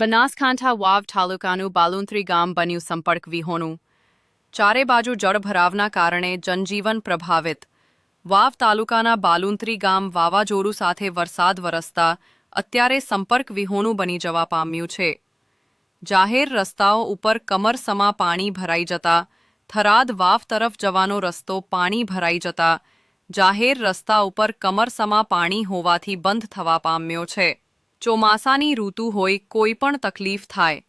બનાસકાંઠા વાવ તાલુકાનું બાલુંત્રી ગામ બન્યું સંપર્ક વિહોણું. ચારે બાજુ જળભરાવના કારણે જનજીવન પ્રભાવિત. વાવ તાલુકાના બાલુંત્રી ગામ વાવાઝોડું સાથે વરસાદ વરસતા અત્યારે સંપર્ક વિહોણું બની જવા પામ્યું છે. જાહેર રસ્તાઓ ઉપર કમરસમા પાણી ભરાઈ જતા થરાદ વાવ તરફ જવાનો રસ્તો પાણી ભરાઈ જતા જાહેર રસ્તા ઉપર કમરસમા પાણી હોવાથી બંધ થવા પામ્યો છે. ચોમાસાની ઋતુ હોય કોઈ પણ તકલીફ થાય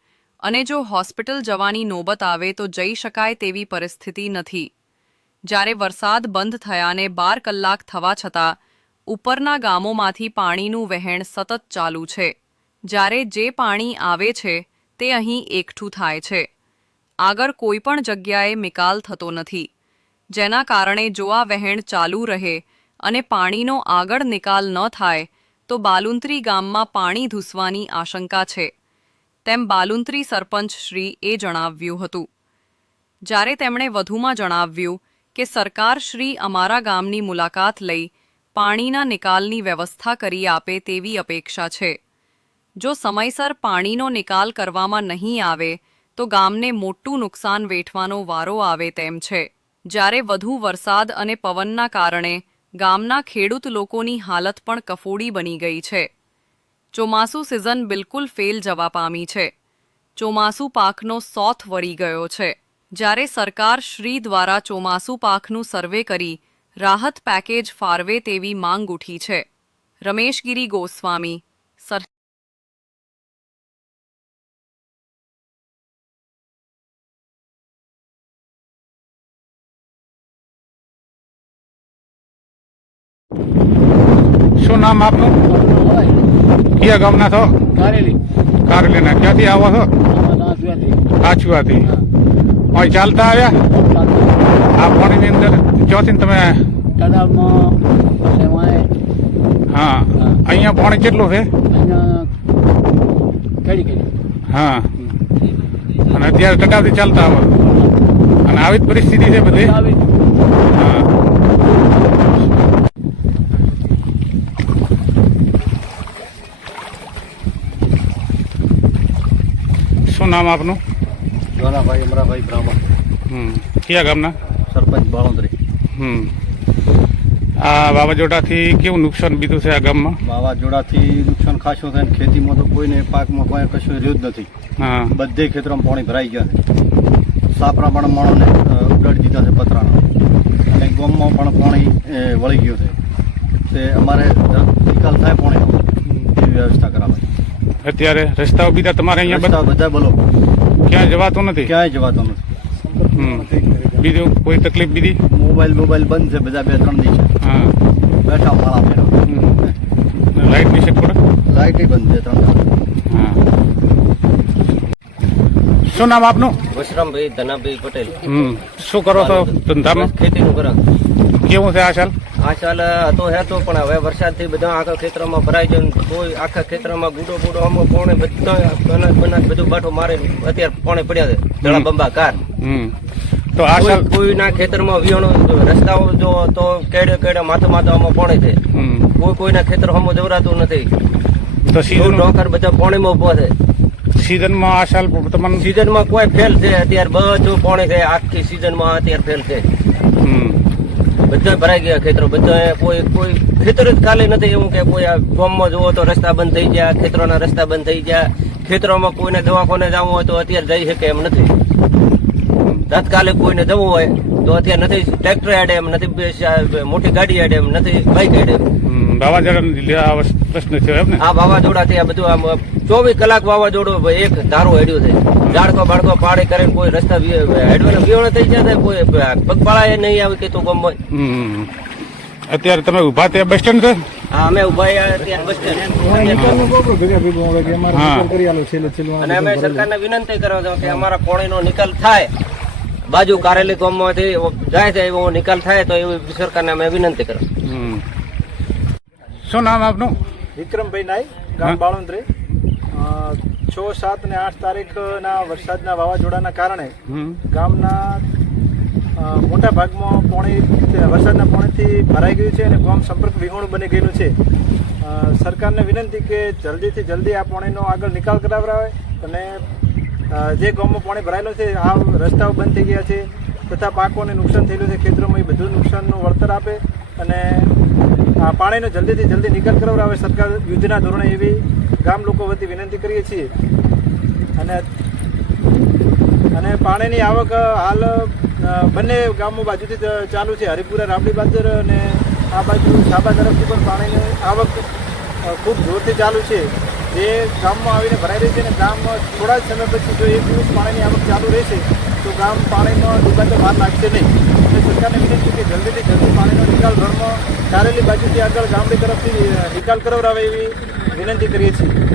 અને જો હોસ્પિટલ જવાની નોબત આવે તો જઈ શકાય તેવી પરિસ્થિતિ નથી. જ્યારે વરસાદ બંધ થયાને 12 કલાક થવા છતાં ઉપરના ગામોમાંથી પાણીનું વહેણ સતત ચાલુ છે. જ્યારે જે પાણી આવે છે તે અહીં એકઠું થાય છે. આગળ કોઈ પણ જગ્યાએ નિકાલ થતો નથી, જેના કારણે જો આ વહેણ ચાલુ રહે અને પાણીનો આગળ નિકાલ ન થાય તો બાલુંત્રી ગામમાં પાણી ઘૂસવાની આશંકા છે, તેમ બાલુંત્રી સરપંચ શ્રી એ જણાવ્યું હતું. જ્યારે તેમણે વધુમાં જણાવ્યું કે સરકાર શ્રી અમારા ગામની મુલાકાત લઈ પાણીના નિકાલની વ્યવસ્થા કરી આપે તેવી અપેક્ષા છે. જો સમયસર પાણીનો નિકાલ કરવામાં નહીં આવે તો ગામને મોટું નુકસાન વેઠવાનો વારો આવે તેમ છે. જ્યારે વધુ વરસાદ અને પવનના કારણે ગામના ખેડૂત લોકોની હાલત પણ કફોડી બની ગઈ છે. ચોમાસું સિઝન બિલકુલ ફેલ જવા પામી છે. ચોમાસું પાકનો સોથ વળી ગયો છે. જ્યારે સરકાર શ્રી દ્વારા ચોમાસું પાકનું સર્વે કરી રાહત પેકેજ ફાળવે તેવી માંગ ઉઠી છે. રમેશગીરી ગોસ્વામી સર શું નામ આપનું? કયા ગામના છો? કારેલીના. ક્યાંથી આવો છો? કાછુઆથી. અહીં ચાલતા આવ્યા? આ પાણીની અંદર ચોથી તમે? હા. અહીંયા પાણી કેટલું છે? હા. અને અત્યારે ટકાવથી ચાલતા આવો અને આવી જ પરિસ્થિતિ છે બધી? હા. શું નામ આપનું? જોનાભાઈ અમરાભાઈ બ્રાહ્મણ. કયા ગામના? સરપંચ બાળોદરી. આ વાવાઝોડાથી કેવું નુકસાન બીજું છે આ ગામમાં? વાવાઝોડાથી નુકસાન ખાસું થાય. ખેતીમાં તો કોઈને પાકમાં કોઈ કશું રહ્યું જ નથી. હા. બધે ખેતરમાં પાણી ભરાઈ ગયા છે. સાપરા પણ માણોને ઉડાડી દીધા છે પતરાના, અને ગામમાં પણ પાણી વળી ગયું છે. તે અમારે નિકાલ થાય પાણીનો એવી વ્યવસ્થા કરાવે. અત્યારે રસ્તાઓ બીજા તમારે અહીંયા બધા બોલો ક્યાંય જવાતું નથી? ક્યાંય જવાતું નથી. બીજું કોઈ તકલીફ બીજી? મોબાઈલ બંધ છે બધા 2-3 દિવસ. હા. બેઠા માળા ફેરવા. લાઇટ ની સગવડ? લાઇટ બંધ છે 3 દિવસ. હા. શું નામ આપનું? વશરામભાઈ ધનાભાઈ પટેલ. શું કરો છો ધંધામાં? ખેતીનું કરો. કેવું છે આ સાલ? આ સાલ હતો પણ હવે વરસાદથી બધા આખા ખેતરમાં ભરાઈ જાય. કોઈ આખા ખેતરમાં ગુડો અમો પોણે બધા બનાસ બધું બાઠો મારે અત્યારે પોણે પડ્યા છે. જળા બંબા કાર. તો આ સાલ કોઈના ખેતરમાં વિહોણો રસ્તાઓ જો તો કેડે માથે આમાં પોણે છે. કોઈના ખેતર હમો જવરાતું નથી. તો સીઝન ડોકર બધા પોણેમાં ઉભો છે. સીઝનમાં આ સાલ તમને સીઝનમાં કોઈ ફેલ છે અત્યારે બધું પોણે છે. આખી સીઝનમાં અત્યારે ફેલ છે. બધા ભરાઈ ગયા ખેતરો. બધા કોઈ ખેતર જ ખાલી નથી. એવું કે કોઈ ગામમાં જુઓ તો રસ્તા બંધ થઈ ગયા, ખેતરોના રસ્તા બંધ થઈ ગયા. ખેતરોમાં કોઈને દવાખાને જવું હોય તો અત્યારે જઈ શકે એમ નથી. તાત્કાલિક કોઈને જવું હોય તો અત્યારે નથી. ટ્રેક્ટર હેડે એમ નથી, મોટી ગાડી હેડે એમ નથી, બાઇક હેડે એમ. વાવાઝોડા પ્રશ્ન છે એમ ને? આ વાવાઝોડાથી આ બધું આમ 24 કલાક વાવાઝોડું એક ધારું હેડ્યું છે. બાળકો પાડે કરીને કોઈ રસ્તા હેડવાના વિહોણા થઈ જાય. કોઈ પગપાળા નહીં આવે કે તો ગમ હોય. અત્યારે તમે ઉભા ત્યાં બસ સ્ટેન્ડ છે? હા, અમે ઉભા ત્યાં બસ સ્ટેન્ડ. અને અમે સરકારને વિનંતી કરવા છો કે અમારા પાણીનો નિકાલ થાય. બાજુ કારેલી ગામમાંથી જાય છે એવો નિકાલ થાય તો એવી સરકારને અમે વિનંતી કરો. શું નામ આપનું? વિક્રમભાઈ નાઈ, ગામ બાળોદરી. 6, 7 અને 8 તારીખના વરસાદના વાવાઝોડાના કારણે ગામના મોટા ભાગમાં વરસાદના પાણીથી ભરાઈ ગયું છે અને ગામ સંપર્ક વિહોણું બની ગયેલું છે. સરકારને વિનંતી કે જલ્દીથી જલ્દી આ પાણીનો આગળ નિકાલ કરાવરાવે અને જે ગામમાં પાણી ભરાયેલું છે આ રસ્તાઓ બંધ થઈ ગયા છે તથા પાકોને નુકસાન થયેલું છે ખેતરોમાં, એ બધું નુકસાનનું વળતર આપે અને આ પાણીનો જલ્દીથી જલ્દી નિકાલ કરાવરાવે સરકાર યુદ્ધના ધોરણે એવી ગામ લોકો વતી વિનંતી કરીએ છીએ. અને પાણીની આવક હાલ બંને ગામો બાજુથી ચાલુ છે. હરિપુરા રાબડી બાજુ અને આ બાજુ સાબા તરફથી પણ પાણીની આવક ખૂબ જોરથી ચાલુ છે. જે ગામમાં આવીને ભરાઈ રહી છે અને ગામ થોડા જ સમય પછી જો 1 દિવસ પાણીની આવક ચાલુ રહેશે તો ગામ પાણીમાં ડૂબાતો વાર લાગશે નહીં. એટલે સરકારને વિનંતી કે જલ્દીથી જલ્દી પાણીનો નિકાલ રણમાં કારેલી બાજુથી આગળ ગામડી તરફથી નિકાલ કરાવરાવે એવી વિનંતી કરીએ છીએ.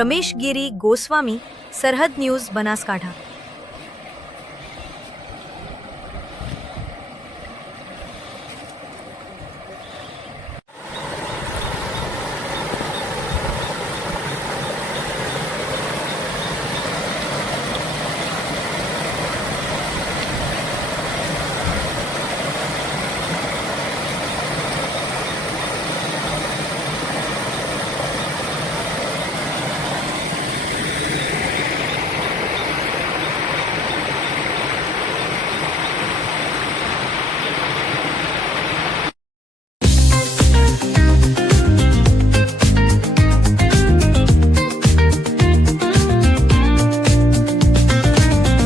રમેશ ગીરી ગોસ્વામી, સરહદ ન્યૂઝ, બનાસકાંઠા.